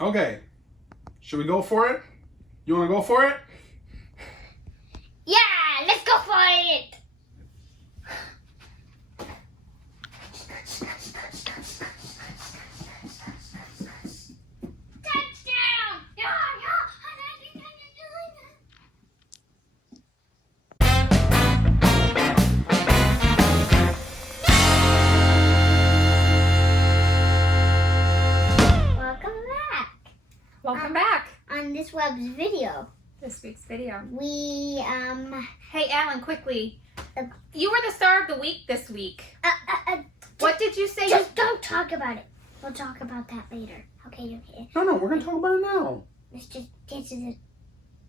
Okay. Should we go for it? You want to go for it? Yeah, let's go for it. Touchdown! Welcome back. On this web's video. This week's video. We, Hey, Alan, quickly. You were the star of the week this week. What did you say? Just don't talk about it. We'll talk about that later. Okay. No, we're going to talk about it now. Let's just get to the...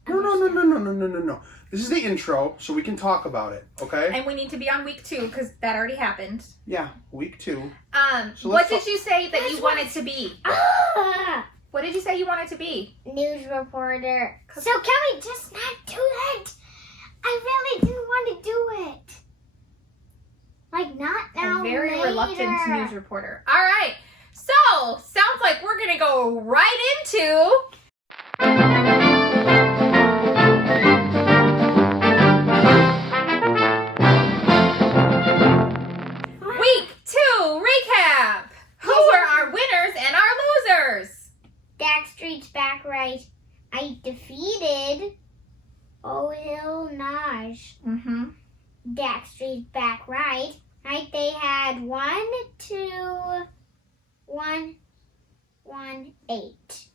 No. This is the intro, so we can talk about it, okay? And we need to be on week 2, because that already happened. Yeah, week 2. So what did you say that you wanted to be? What did you say you wanted to be? News reporter. So can we just not do that? I really didn't want to do it. Like, not now. A very later. reluctant news reporter. All right. So, sounds like we're going to go right into... Week 2 recap. Who were our winners and our losers? Backstreet's back right. I defeated O'Hill Naj. Backstreet's back right. They had 1, 2, 1, 1, 8.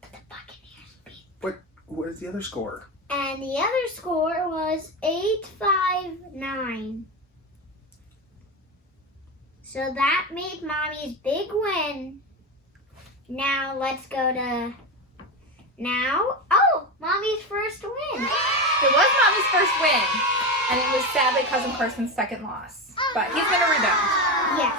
But the Buccaneers beat. What is the other score? And the other score was 8-5-9. So that made Mommy's big win. Now let's go to Mommy's first win. It was Mommy's first win, and it was sadly Cousin Carson's second loss. But he's going to rebound. Yes.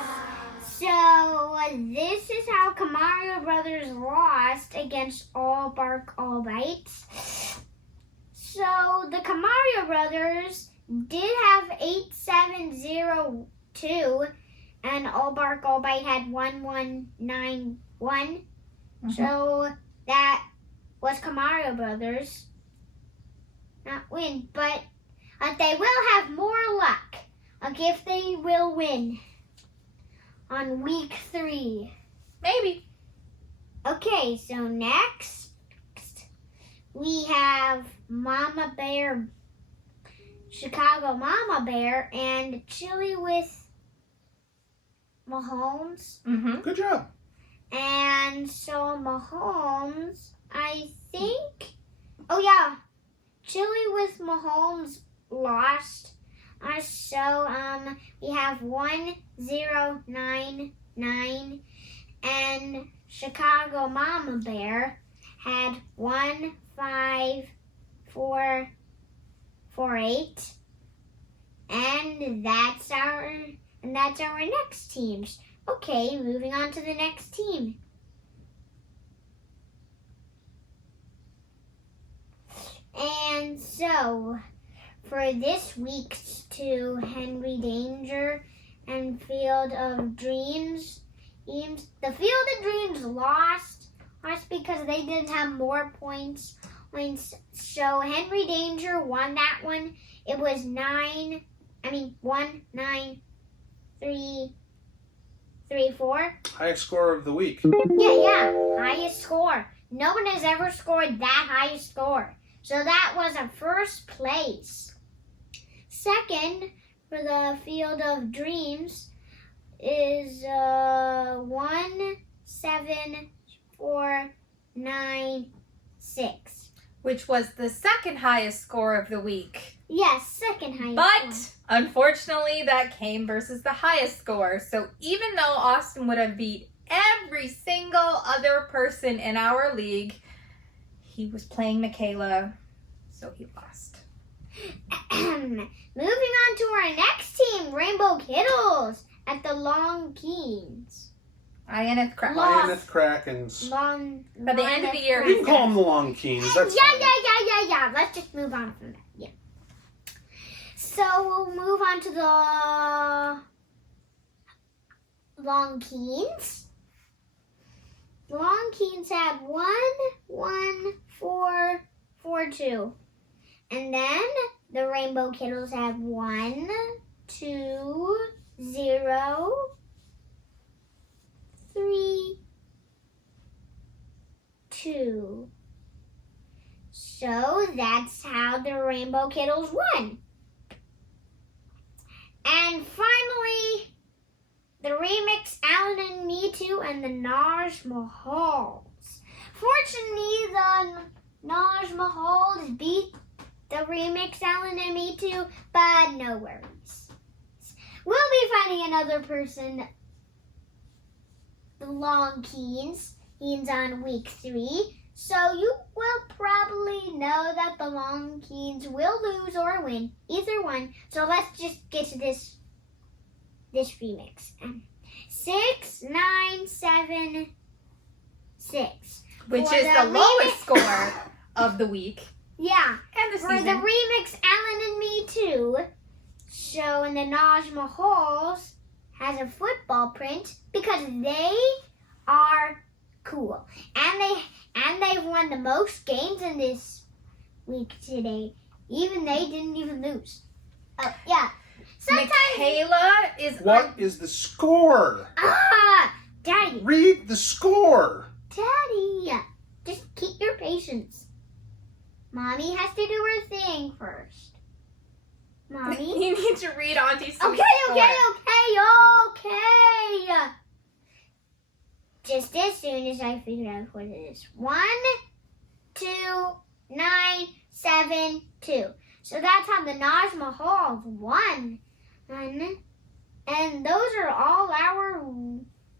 So this is how Camario Brothers lost against All Bark All Bite. So the Camario Brothers did have 8702, and All Bark All Bite had 1191. So that was Camario Brothers not win, but they will have more luck. If they will win on week 3. Maybe. Okay, so next we have Mama Bear, Chicago Mama Bear, and Chili with Mahomes. Good job. And so Mahomes, I think, Chili with Mahomes lost. So we have 1099, and Chicago Mama Bear had 1548, and that's our next teams. Okay, moving on to the next team. And so, for this week's 2, Henry Danger and Field of Dreams teams, the Field of Dreams lost because they didn't have more points. So Henry Danger won that one. It was 1-9-3-4. Highest score of the week. Yeah. Highest score. No one has ever scored that highest score. So that was a first place. Second, for the Field of Dreams, is 17496. Which was the second highest score of the week. Yes, second highest. But unfortunately, that came versus the highest score. So even though Austin would have beat every single other person in our league, he was playing Michaela, so he lost. Moving on to our next team, Rainbow Kittles at the Long Keens. Ionith Crack. Ionith Krakens. By the end of the year, We can call them the Long Keens. That's fine. Yeah. Let's just move on from that. Yeah. So we'll move on to the Long Keens. The Longkeens have 1, 1, 4, 4, 2. And then the Rainbow Kittles have 1, 2, 0, 3, 2. So that's how the Rainbow Kittles won. And finally, the remix Alan and Me Too and the Naj Mahals. Fortunately, the Naj Mahals beat the remix Alan and Me Too, but no worries. We'll be finding another person, the Longkeens, on week 3. So you will probably know that the Longkeens will lose or win, either one. So let's just get to this remix. 6, 9, 7, 6. Which For is the remix- lowest score of the week Yeah. and the For season. the remix Alan and Me Too, so in the Naj Mahals has a football print because they are cool. And they've won the most games in this week today. Even they didn't even lose. Oh, yeah. Sometimes Michaela is What is the score? Daddy. Read the score. Daddy. Just keep your patience. Mommy has to do her thing first. Mommy. You need to read Auntie Sue's Okay. Just as soon as I figure out what it is. 1, 2, 9, 7, 2. So that's how the Naj Mahal won. And those are all our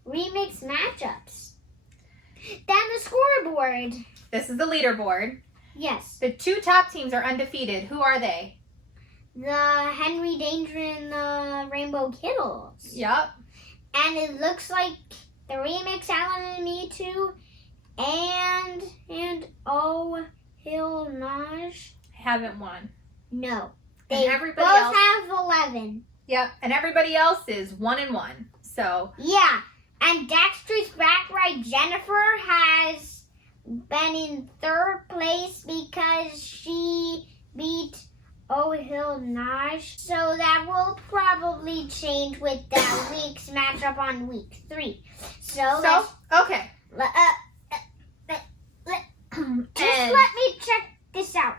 remix matchups. Then the scoreboard. This is the leaderboard. Yes. The 2 top teams are undefeated. Who are they? The Henry Danger and the Rainbow Kittles. Yep. And it looks like the remix Alan and Me Too and Oh Hill Naj. Haven't won. No. And They everybody both else- have 11. Yep. And everybody else is 1-1. So Yeah. And Dexter's back right Jennifer has been in 3rd place because she beat Oh Hill Naj. So that will probably change with that week's matchup on week 3. So okay. just let me check this out.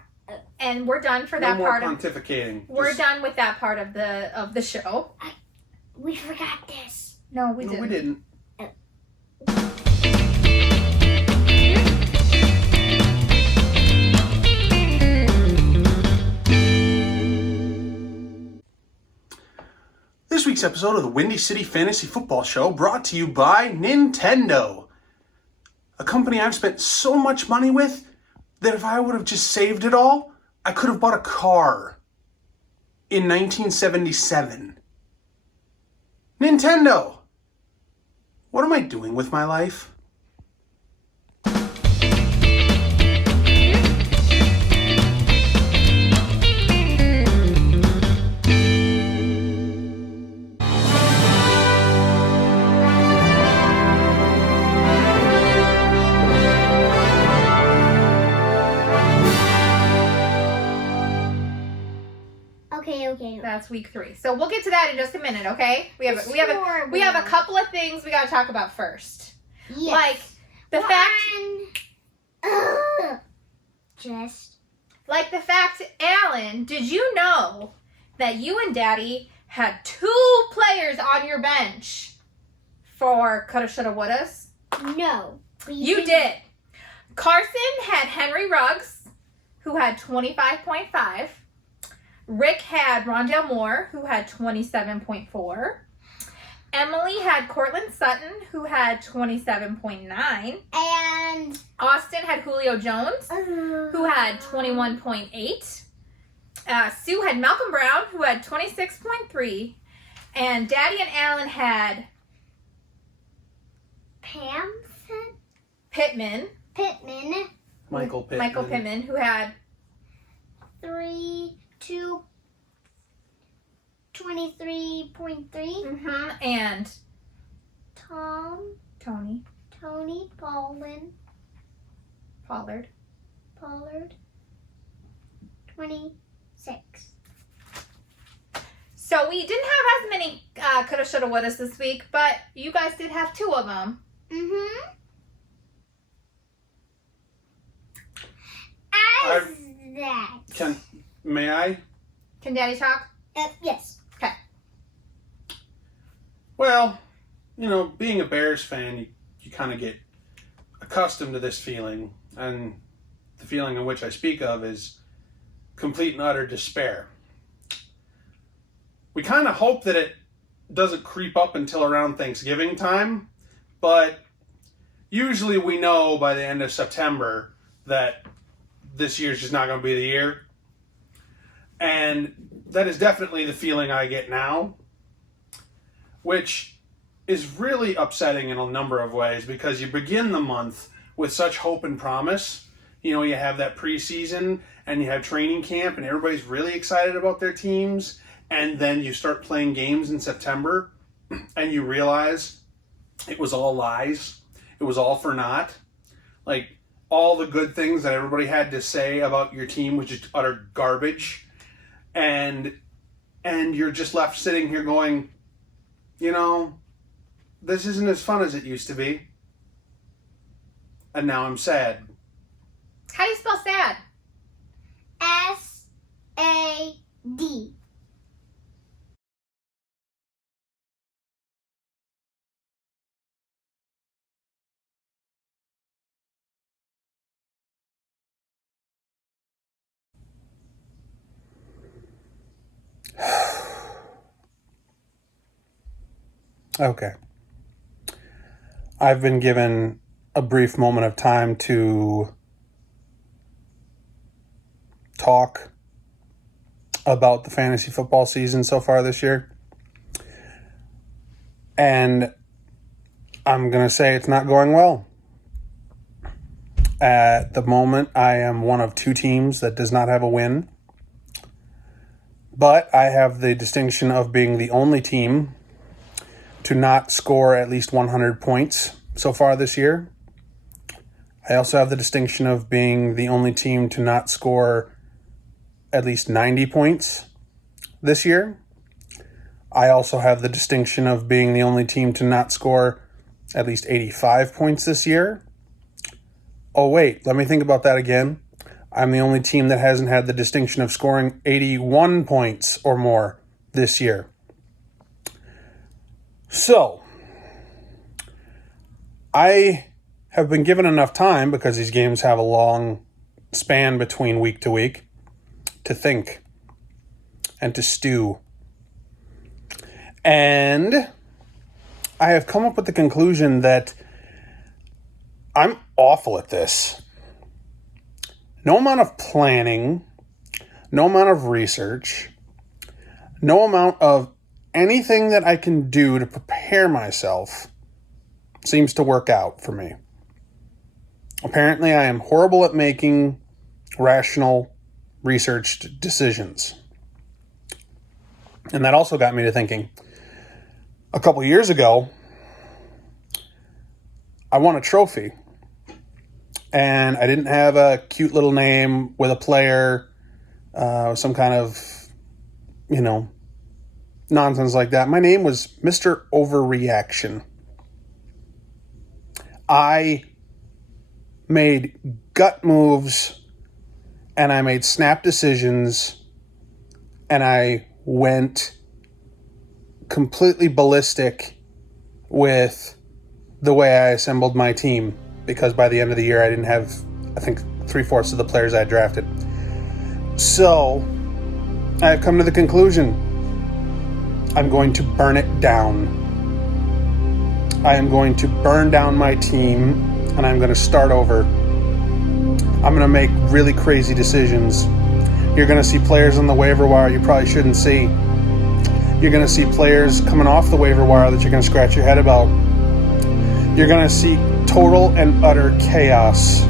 And we're done for No that more part of pontificating. We're Just- done with that part of the show. We forgot this. No, we No, didn't. we didn't. This week's episode of the Windy City Fantasy Football Show brought to you by Nintendo, a company I've spent so much money with that if I would have just saved it all, I could have bought a car in 1977. Nintendo! What am I doing with my life? Okay. That's week 3. So we'll get to that in just a minute, okay? We have a couple of things we got to talk about first. Yes. Like the fact Alan, did you know that you and Daddy had 2 players on your bench for Coulda Shoulda Wouldas? No. You did. Carson had Henry Ruggs, who had 25.5. Rick had Rondell Moore, who had 27.4. Emily had Cortland Sutton, who had 27.9. And Austin had Julio Jones, who had 21.8. Sue had Malcolm Brown, who had 26.3. And Daddy and Alan had Pittman, Michael Pittman. Michael Pittman, who had 23.3. and Tom. Tony. Tony Pollard. 26. So we didn't have as many coulda, shoulda, wouldas this week, but you guys did have 2 of them. Mm-hmm. May I? Can Daddy talk? Yes. Okay. Well, being a Bears fan, you kind of get accustomed to this feeling, and the feeling in which I speak of is complete and utter despair. We kind of hope that it doesn't creep up until around Thanksgiving time, but usually we know by the end of September that this year's just not going to be the year. And that is definitely the feeling I get now, which is really upsetting in a number of ways, because you begin the month with such hope and promise. You have that preseason and you have training camp and everybody's really excited about their teams. And then you start playing games in September and you realize it was all lies. It was all for naught. Like, all the good things that everybody had to say about your team was just utter garbage. And you're just left sitting here going, this isn't as fun as it used to be. And now I'm sad. How do you spell sad? S-A-D. Okay. I've been given a brief moment of time to talk about the fantasy football season so far this year. And I'm going to say it's not going well. At the moment, I am one of 2 teams that does not have a win. But I have the distinction of being the only team to not score at least 100 points so far this year. I also have the distinction of being the only team to not score at least 90 points this year. I also have the distinction of being the only team to not score at least 85 points this year. Oh, wait, let me think about that again. I'm the only team that hasn't had the distinction of scoring 81 points or more this year. So, I have been given enough time, because these games have a long span between week to week, to think and to stew. And I have come up with the conclusion that I'm awful at this. No amount of planning, no amount of research, no amount of anything that I can do to prepare myself seems to work out for me. Apparently, I am horrible at making rational, researched decisions. And that also got me to thinking, a couple years ago, I won a trophy. And I didn't have a cute little name with a player, some kind of, nonsense like that. My name was Mr. Overreaction. I made gut moves and I made snap decisions and I went completely ballistic with the way I assembled my team, because by the end of the year I didn't have, I think, 3/4 of the players I drafted. So I have come to the conclusion I'm going to burn it down. I am going to burn down my team and I'm going to start over. I'm going to make really crazy decisions. You're going to see players on the waiver wire you probably shouldn't see. You're going to see players coming off the waiver wire that you're going to scratch your head about. You're going to see total and utter chaos,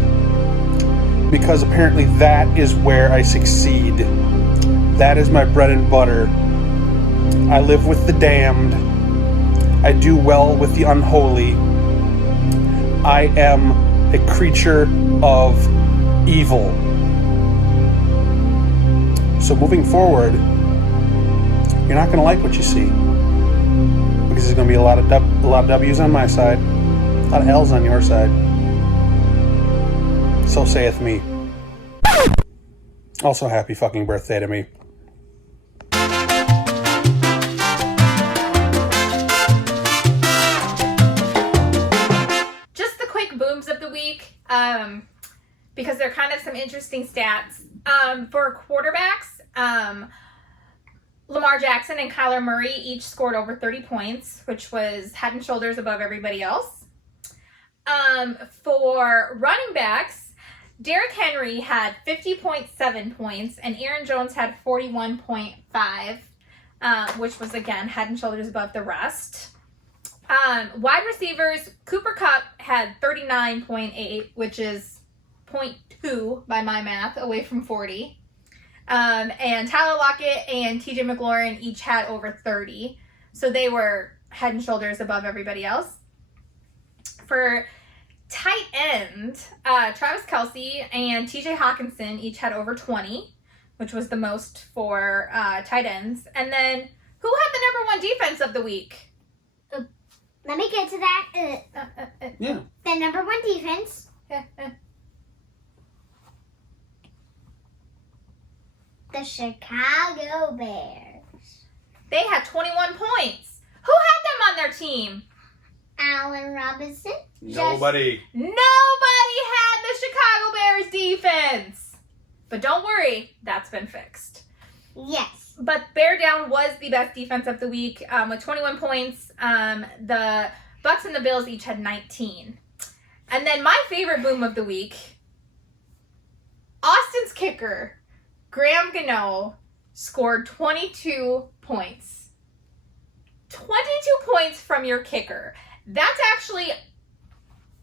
because apparently that is where I succeed. That is my bread and butter. I live with the damned. I do well with the unholy. I am a creature of evil. So moving forward, you're not going to like what you see, because there's going to be a lot of W's on my side, a lot of L's on your side. So saith me. Also, happy fucking birthday to me. Just the quick booms of the week, because they're kind of some interesting stats. For quarterbacks, Lamar Jackson and Kyler Murray each scored over 30 points, which was head and shoulders above everybody else. For running backs, Derrick Henry had 50.7 points, and Aaron Jones had 41.5, which was, again, head and shoulders above the rest. Wide receivers, Cooper Kupp had 39.8, which is 0.2 by my math, away from 40. And Tyler Lockett and TJ McLaurin each had over 30. So they were head and shoulders above everybody else. For tight end, Travis Kelce and TJ Hawkinson each had over 20, which was the most for tight ends. And then who had the number one defense of the week? Let me get to that. Yeah. The number one defense. The Chicago Bears. They had 21 points. Who had them on their team? Allen Robinson. Nobody. Nobody had the Chicago Bears defense. But don't worry, that's been fixed. Yes. But Bear Down was the best defense of the week with 21 points. The Bucks and the Bills each had 19. And then my favorite boom of the week, Austin's kicker, Graham Gano, scored 22 points. 22 points from your kicker. That's actually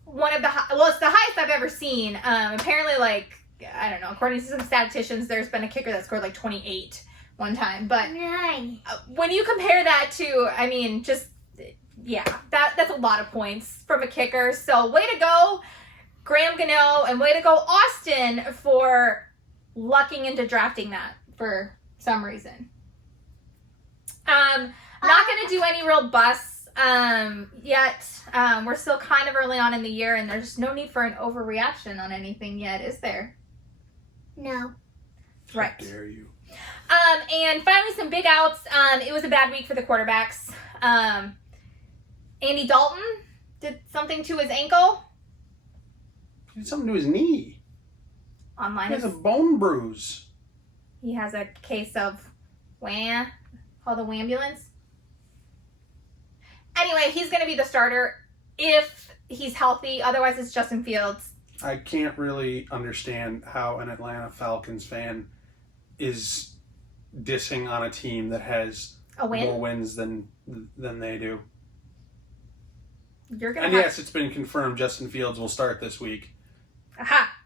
one of the it's the highest I've ever seen. Apparently, like, I don't know, according to some statisticians, there's been a kicker that scored like 28 one time. But when you compare that to, I mean, just, yeah, that's a lot of points from a kicker. So way to go, Graham Gano, and way to go, Austin, for lucking into drafting that for some reason. Not going to do any real busts yet. We're still kind of early on in the year, and there's no need for an overreaction on anything yet, is there? No. Right. How dare you? And finally, some big outs. It was a bad week for the quarterbacks. Andy Dalton did something to his ankle. He did something to his knee. Online, He has a bone bruise. he has a case of call the ambulance. Anyway, he's going to be the starter if he's healthy. Otherwise, it's Justin Fields. I can't really understand how an Atlanta Falcons fan is dissing on a team that has A win? more wins than they do. You're going And to have... yes, it's been confirmed Justin Fields will start this week. Aha.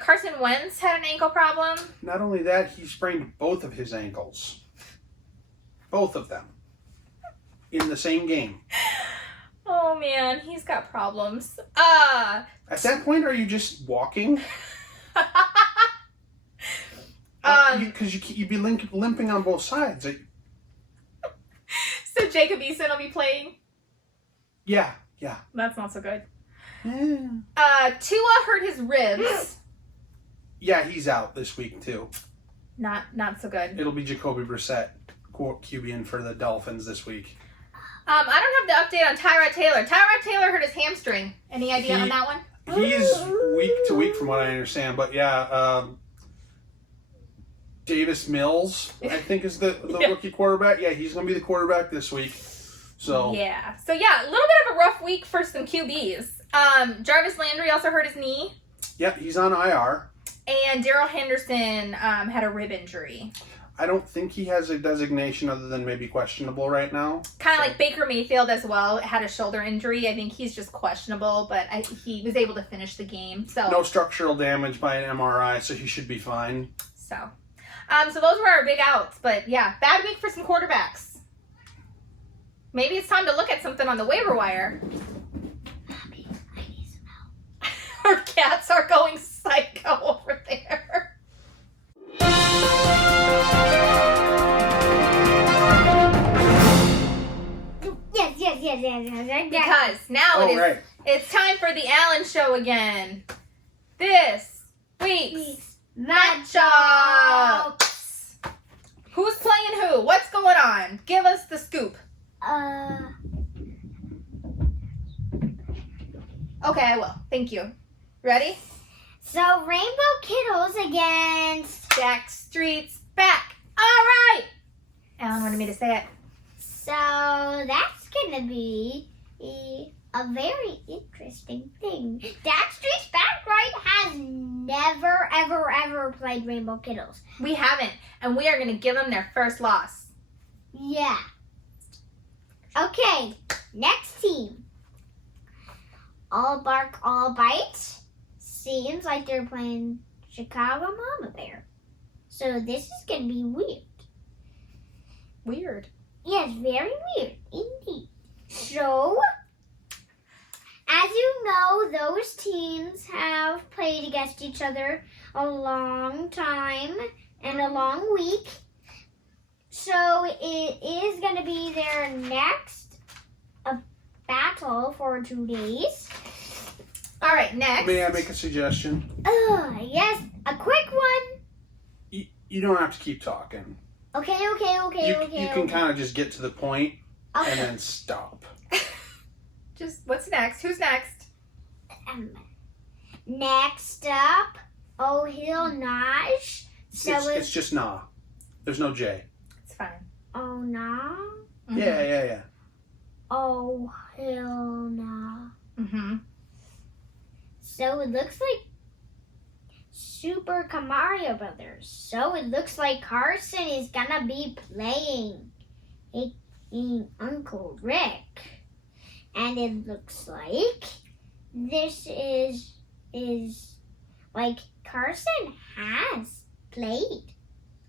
Carson Wentz had an ankle problem. Not only that, he sprained both of his ankles. Both of them. In the same game. Oh, man. He's got problems. At that point, are you just walking? Because you'd be limping on both sides. So Jacob Eason will be playing? Yeah. That's not so good. Yeah. Tua hurt his ribs. Yeah, he's out this week, too. Not so good. It'll be Jacoby Brissett QBing for the Dolphins this week. I don't have the update on Tyrod Taylor. Tyrod Taylor hurt his hamstring. Any idea on that one? He's week to week from what I understand. But yeah, Davis Mills, I think, is the rookie quarterback. Yeah, he's going to be the quarterback this week. So yeah, a little bit of a rough week for some QBs. Jarvis Landry also hurt his knee. Yeah, he's on IR. And Darrell Henderson had a rib injury. I don't think he has a designation other than maybe questionable right now. Kind of like Baker Mayfield as well, had a shoulder injury. I think he's just questionable, but he was able to finish the game. So no structural damage by an MRI, so he should be fine. So those were our big outs. But yeah, bad week for some quarterbacks. Maybe it's time to look at something on the waiver wire. Our cats are going psycho over there. Yes. Because now it's time for the Alan Show again. This week's matchups. Who's playing who? What's going on? Give us the scoop. Okay, I will. Thank you. Ready? So Rainbow Kittles against Backstreet's back. All right. Alan wanted me to say it. So that's gonna be a very interesting thing. Backstreet's back, right? Has never, ever played Rainbow Kittles. We haven't, and we are going to give them their first loss. Yeah. Okay, next team. All Bark, All Bite. Seems like they're playing Chicago Mama Bear. So this is going to be weird. Weird. Yes, very weird indeed. So, as you know, those teams have played against each other a long time and a long week. So it is going to be their next battle for 2 days. All right, next. May I make a suggestion? Yes, a quick one. You don't have to keep talking. Okay. You can kind of just get to the point and then stop. Just, what's next? Who's next? Next up, Oh Hill Naj. So It's just nah. There's no J. It's fine. Oh Nah. Mm-hmm. Yeah. Oh Hill Nah. Mm-hmm. So it looks like Super Mario Brothers. So it looks like Carson is gonna be playing Uncle Rick. And it looks like this is like Carson has played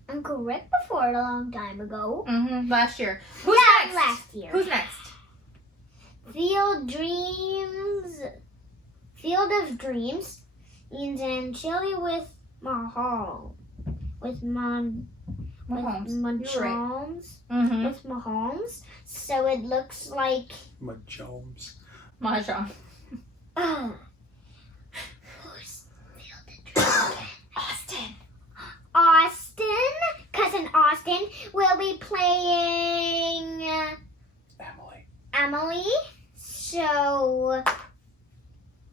Uncle Rick before a long time ago. Mm-hmm. Last year. Who's next? Last year. Who's next? Field of Dreams. And then Chili with Mahal. With Mahomes. Mahomes. You're right. Mm-hmm. With Mahomes. So it looks like Mahomes. Mahjong. Who's Field of Dreams? Austin. Cousin Austin will be playing Emily. So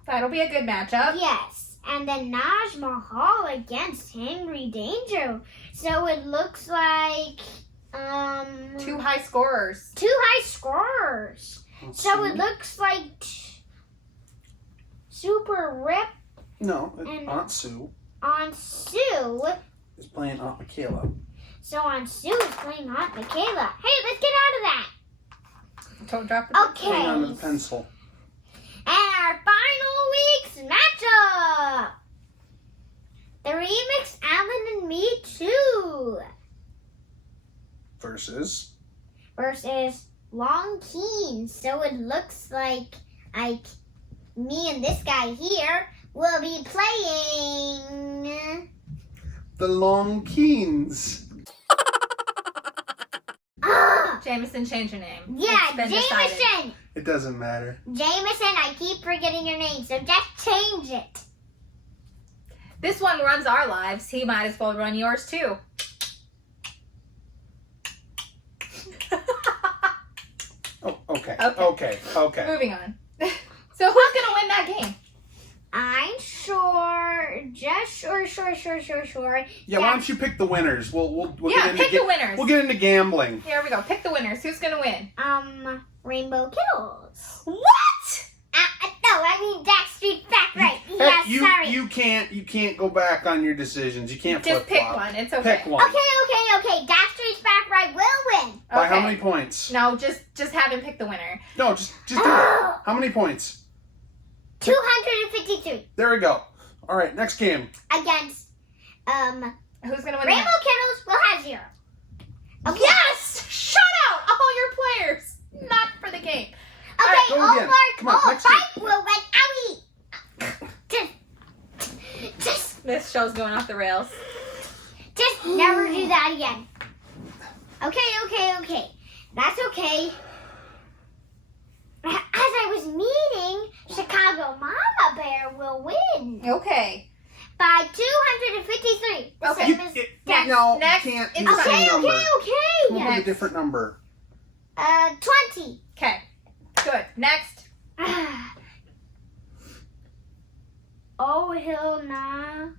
That'll be a good matchup. yes. And then Naj Mahal against Henry Danger. So it looks like Two high scorers. two high scorers. So it looks like Super Rip No, and- Aunt Sue on Sue. is playing Aunt Michaela. So on Sue is playing Aunt Michaela. Hey, let's get out of that. Don't drop the Okay. Hang on to the pencil. And our final week's matchup. The remix Alan and Me Too Versus Long Keen. So it looks like me and this guy here will be playing the Long Keens. Jameson, change your name. Yeah, It's been decided. Jameson. It doesn't matter. Jameson, I keep forgetting your name, so just change it. This one runs our lives. He might as well run yours too. Oh, okay. Okay. Okay. Moving on. So who's gonna win that game? I'm sure, just sure. Yeah, why don't you pick the winners? We'll Yeah, get into pick the winners. We'll get into gambling. Here we go. Pick the winners. Who's gonna win? Rainbow Kittles. What? No, I mean Backstreet Back, right? Hey, Yeah, sorry. you can't go back on your decisions. You can't Just flip-flop. pick one. It's okay. Pick one. Okay. Backstreet's Back, right? Will win. By how Okay. many points? No, just have him pick the winner. No, just do it. How many points? 253 There we go. All right, next game. against Who's gonna win? Rainbow Kittles will have 0. Okay. Yes! Shut out all your players. Not for the game. Okay, go All again. Bark, Come on, All next game. Bite will win. Owie! show's going off the rails. Just never do that again. Okay. That's okay. As I was meaning, Chicago Mama Bear will win Okay. by 253. The Okay. same as Next. No, Next. you can't It's use the fine. same number. Come up Okay. with a different number. 20. Okay. Good. Next. Oh, Hilna.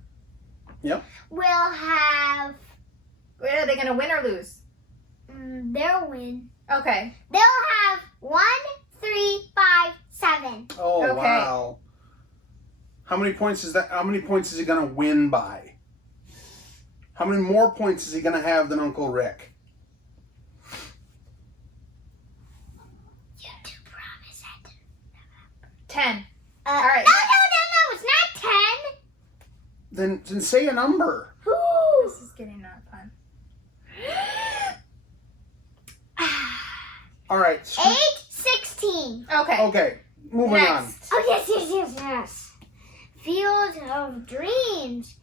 Yep. Will have Are they going to win or lose? they'll win. Okay. They'll have 1, 3, 5, 7. Oh, Okay. wow. How many points is that? How many points is he going to win by? How many more points is he going to have than Uncle Rick? You do promise it. 10. All right. No, it's not 10. Then say a number. This is getting not fun. All right. 8, 16. Okay. Okay. Moving on. Next. Oh, yes. Field of Dreams.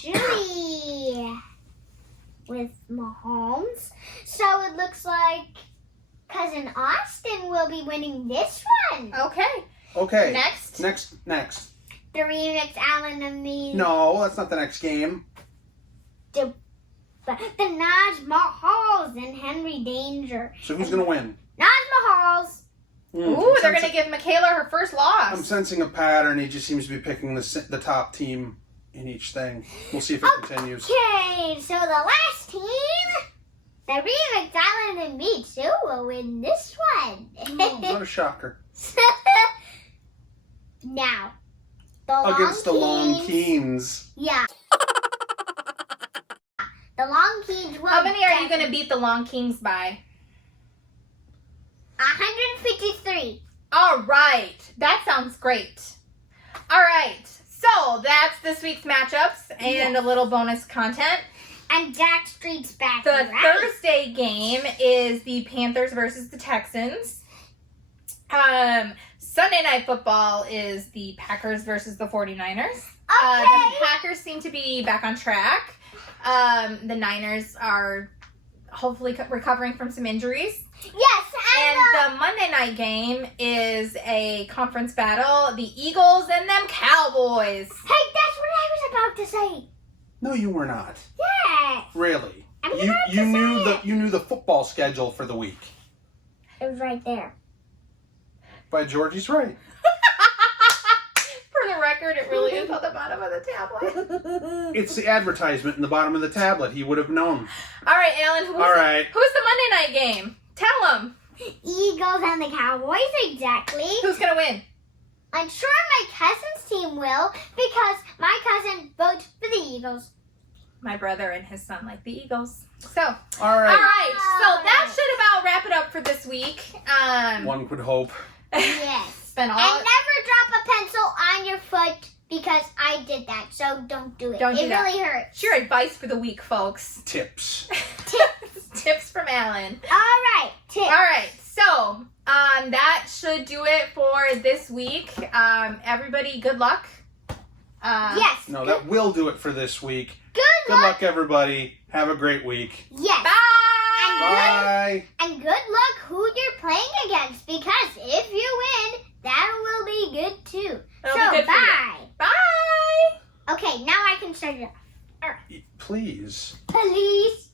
Julie with Mahomes. So it looks like Cousin Austin will be winning this one. Okay. Okay. Next. Next. The remix, Alan and me. No, that's not the next game. The Naj Mahals and Henry Danger. So who's going to win? Naj Mahals. Ooh, they're going to give Michaela her first I'm loss. sensing a pattern. He just seems to be picking the top team in each thing. We'll see if it continues. Okay, so the last team, the remix, Alan and me too, will win this one. Not a shocker. Now, the Against the Long Keens. Keens. Yeah. The Long Keens will How many are you going to beat the Long Kings by? 153. All right. That sounds great. All right. So that's this week's matchups and a little bonus content. And Jack Street's back. The right? Thursday game is the Panthers versus the Texans. Sunday Night Football is the Packers versus the 49ers. Okay. The Packers seem to be back on track. The Niners are hopefully recovering from some injuries. Yes, And the Monday night game is a conference battle. The Eagles and them Cowboys. hey, that's what I was about to say. No, you were not. Yes. Really. I'm You about to you knew say the it. you knew the football schedule for the week. It was right there. By Georgie's right. For the record, it really is on the bottom of the tablet. It's the advertisement in the bottom of the tablet. He would have known. All right, Alan. Who's All right. Who's the Monday night game? Tell them. Eagles and the Cowboys, exactly. Who's gonna win? I'm sure my cousin's team will because my cousin votes for the Eagles. My brother and his son like the Eagles. So, All all right. right. So that should about wrap it up for this week. One could hope. Yes. It's been all. And never drop a pencil on your foot because I did that, so don't do it. Don't do it that. really hurts. It's your advice for the week, folks. Tips. Tips from Alan. All right, tip. All right, so that should do it for this week. Everybody, good luck. Yes. No, that will do it for this week. Good Good luck, everybody. Have a great week. Yes. Bye. Bye. And good luck who you're playing against because if you win, that will be good too. That'll so be good for you. bye. Bye. Okay, now I can start it off. Please. Please.